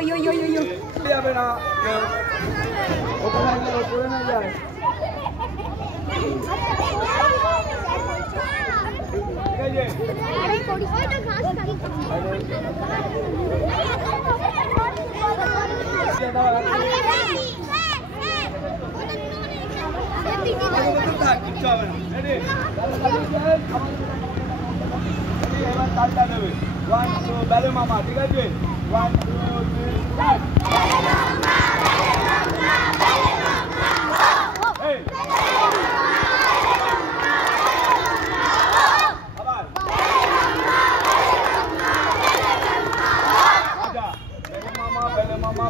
যাবে না ওপরে না যায় এবার তালটা দেবে 1 2 বেলে মামা ঠিক আছে 1 2 3 স্টার্ট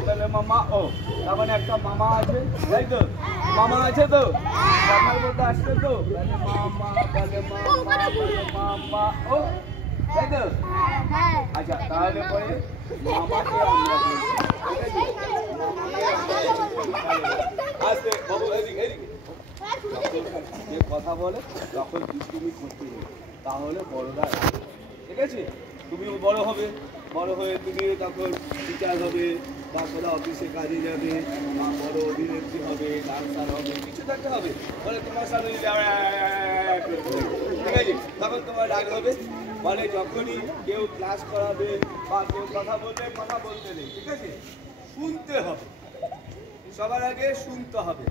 বেলে মামা ও তার মানে একটা মামা আছে তাই তো মামা আছে তো মামার মধ্যে আসছে তো বেলে মামা ও তাই তো আচ্ছা তাহলে পরে মামাকে আমরা আসতে বাবু এদিকে যে কথা বলে তখন তুমি করতে নেই তাহলে বড়রা ঠিক আছে তুমিও বড় হবে বড় হয়ে তুমি তখন টিচার হবে তারপরে অফিসে কাজে যাবে বড় অভিনেত্রী হবে ডান্সার হবে কিছু থাকতে হবে বলে তোমার সামনে ঠিক আছে তখন তোমার রাগ হবে বলে যখনই কেউ ক্লাস করাবে বা কেউ কথা বলবে কথা বলতে নেই ঠিক আছে শুনতে হবে সবার আগে শুনতে হবে